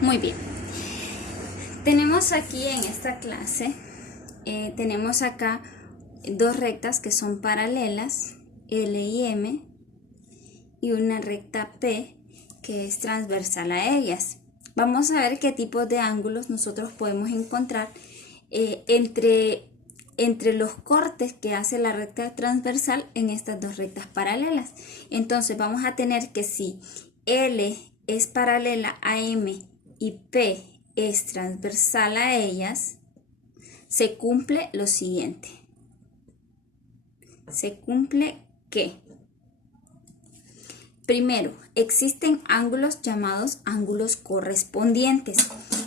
Muy bien. Tenemos aquí en esta clase, tenemos acá dos rectas que son paralelas, L y M, y una recta P que es transversal a ellas. Vamos a ver qué tipos de ángulos nosotros podemos encontrar entre los cortes que hace la recta transversal en estas dos rectas paralelas. Entonces vamos a tener que si L es paralela a M y P es transversal a ellas, se cumple lo siguiente. Se cumple que, primero, existen ángulos llamados ángulos correspondientes.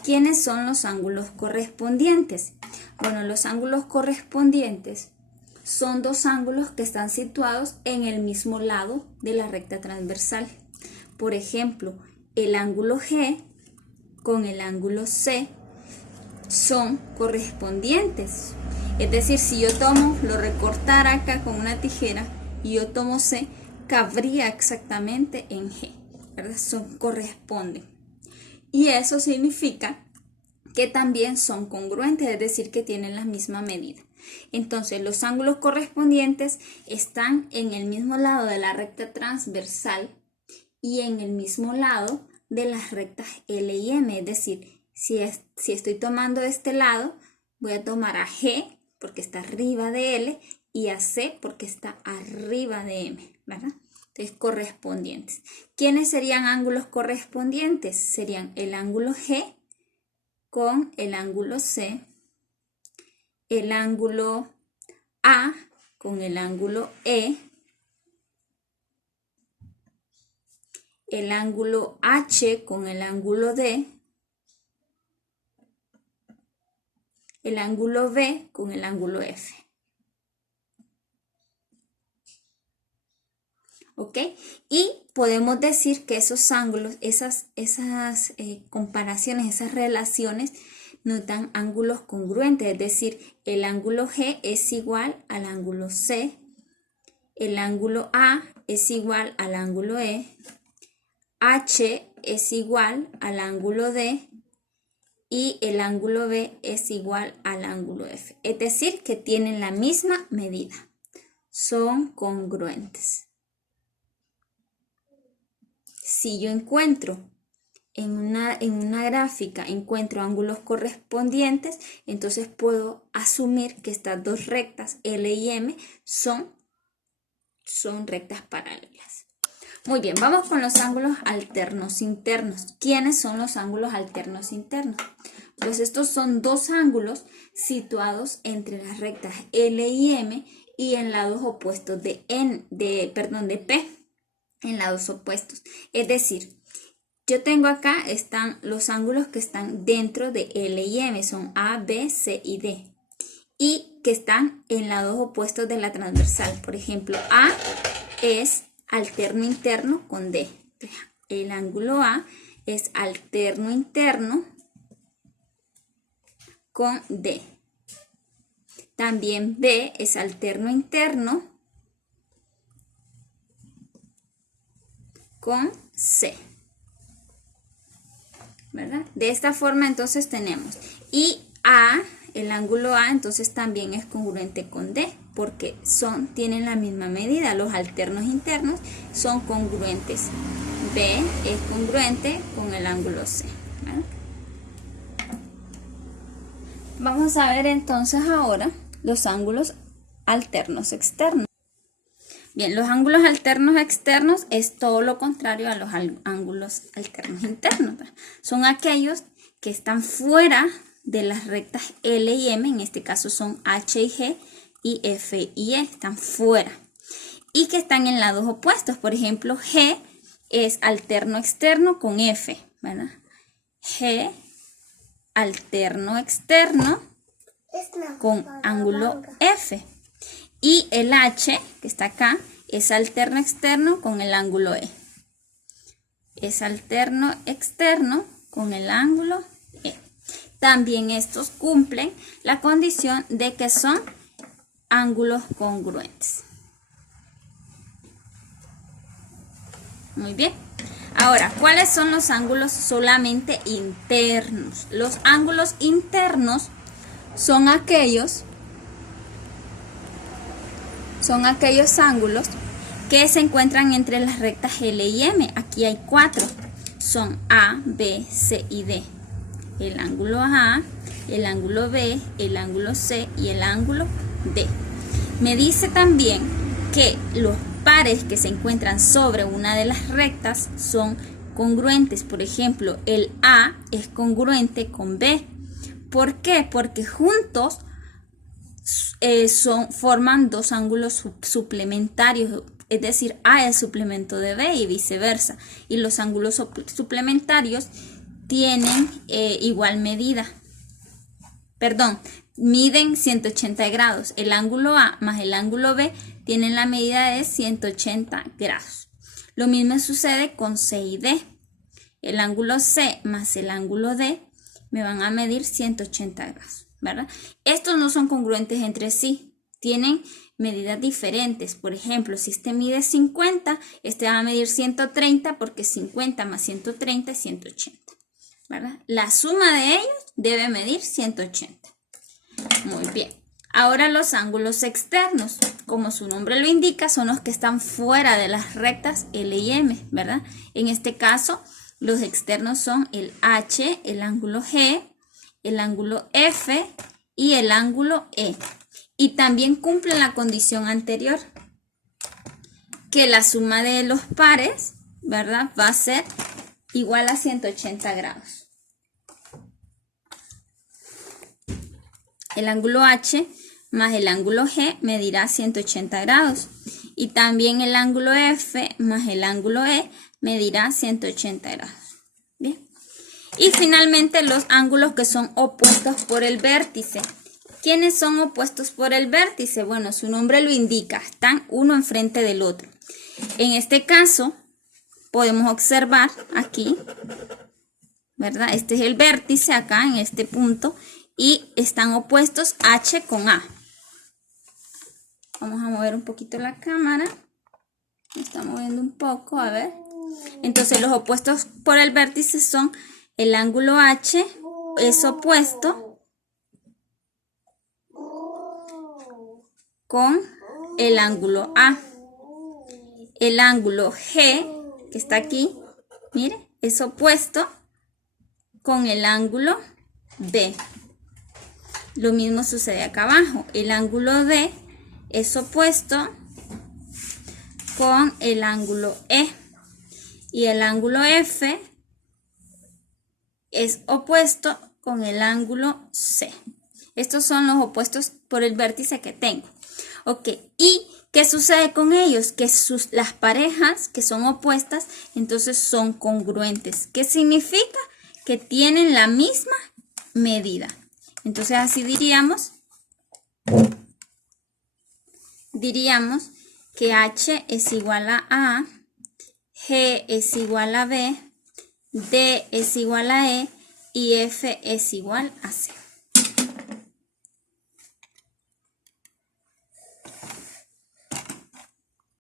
¿Quiénes son los ángulos correspondientes? Bueno, los ángulos correspondientes son dos ángulos que están situados en el mismo lado de la recta transversal. Por ejemplo, el ángulo G con el ángulo C son correspondientes. Es decir, si yo lo recortara acá con una tijera y yo tomo C, cabría exactamente en G, ¿verdad? Corresponden. Y eso significa que también son congruentes, es decir, que tienen la misma medida. Entonces, los ángulos correspondientes están en el mismo lado de la recta transversal y en el mismo lado de las rectas L y M. Es decir, si estoy tomando este lado, voy a tomar a G porque está arriba de L y a C porque está arriba de M, ¿verdad? Entonces, correspondientes. ¿Quiénes serían ángulos correspondientes? Serían el ángulo G con el ángulo C, el ángulo A con el ángulo E, el ángulo H con el ángulo D, el ángulo B con el ángulo F. ¿Ok? Y podemos decir que esos ángulos, esas comparaciones, esas relaciones nos dan ángulos congruentes. Es decir, el ángulo G es igual al ángulo C, el ángulo A es igual al ángulo E, H es igual al ángulo D y el ángulo B es igual al ángulo F. Es decir, que tienen la misma medida. Son congruentes. Si yo encuentro en una gráfica, encuentro ángulos correspondientes, entonces puedo asumir que estas dos rectas L y M son rectas paralelas. Muy bien, vamos con los ángulos alternos internos. ¿Quiénes son los ángulos alternos internos? Pues estos son dos ángulos situados entre las rectas L y M y en lados opuestos de P, en lados opuestos. Es decir, yo tengo acá están los ángulos que están dentro de L y M, son A, B, C y D, y que están en lados opuestos de la transversal. Por ejemplo, A es alterno interno con D. El ángulo A es alterno interno con D. También B es alterno interno con C, ¿verdad? De esta forma entonces tenemos, y A, el ángulo A, entonces también es congruente con D, porque tienen la misma medida, los alternos internos son congruentes. B es congruente con el ángulo C, ¿verdad? Vamos a ver entonces ahora los ángulos alternos externos. Bien, los ángulos alternos externos es todo lo contrario a los ángulos alternos internos, ¿verdad? Son aquellos que están fuera de las rectas L y M, en este caso son H y G, y F y E, están fuera. Y que están en lados opuestos. Por ejemplo, G es alterno externo con F, ¿verdad? G alterno externo con ángulo F. Y el H, que está acá, es alterno externo con el ángulo E. Es alterno externo con el ángulo E. También estos cumplen la condición de que son ángulos congruentes. Muy bien. Ahora, ¿cuáles son los ángulos solamente internos? Los ángulos internos son aquellos ángulos que se encuentran entre las rectas L y M. Aquí hay 4. Son A, B, C y D. El ángulo A, el ángulo B, el ángulo C y el ángulo D. Me dice también que los pares que se encuentran sobre una de las rectas son congruentes. Por ejemplo, el A es congruente con B. ¿Por qué? Porque juntos forman dos ángulos suplementarios, es decir, A es suplemento de B y viceversa. Y los ángulos suplementarios tienen igual medida. Perdón, miden 180 grados. El ángulo A más el ángulo B tienen la medida de 180 grados. Lo mismo sucede con C y D. El ángulo C más el ángulo D me van a medir 180 grados, ¿verdad? Estos no son congruentes entre sí, tienen medidas diferentes. Por ejemplo, si este mide 50, este va a medir 130 porque 50 más 130 es 180, ¿verdad? La suma de ellos debe medir 180. Muy bien. Ahora los ángulos externos, como su nombre lo indica, son los que están fuera de las rectas L y M, ¿verdad? En este caso, los externos son el H, el ángulo G, el ángulo F y el ángulo E. Y también cumplen la condición anterior, que la suma de los pares, ¿verdad?, va a ser igual a 180 grados. El ángulo H más el ángulo G medirá 180 grados. Y también el ángulo F más el ángulo E medirá 180 grados. Bien. Y finalmente los ángulos que son opuestos por el vértice. ¿Quiénes son opuestos por el vértice? Bueno, su nombre lo indica, están uno enfrente del otro. En este caso, podemos observar aquí, ¿verdad? Este es el vértice acá en este punto y están opuestos H con A. Vamos a mover un poquito la cámara. Me está moviendo un poco, a ver. Entonces los opuestos por el vértice son el ángulo H es opuesto con el ángulo A. El ángulo G, que está aquí, mire, es opuesto con el ángulo B. Lo mismo sucede acá abajo. El ángulo D es opuesto con el ángulo E. Y el ángulo F es opuesto con el ángulo C. Estos son los opuestos por el vértice que tengo. Ok, ¿y qué sucede con ellos? Que las parejas que son opuestas, entonces son congruentes. ¿Qué significa? Que tienen la misma medida. Entonces así diríamos que H es igual a A, G es igual a B, D es igual a E y F es igual a C.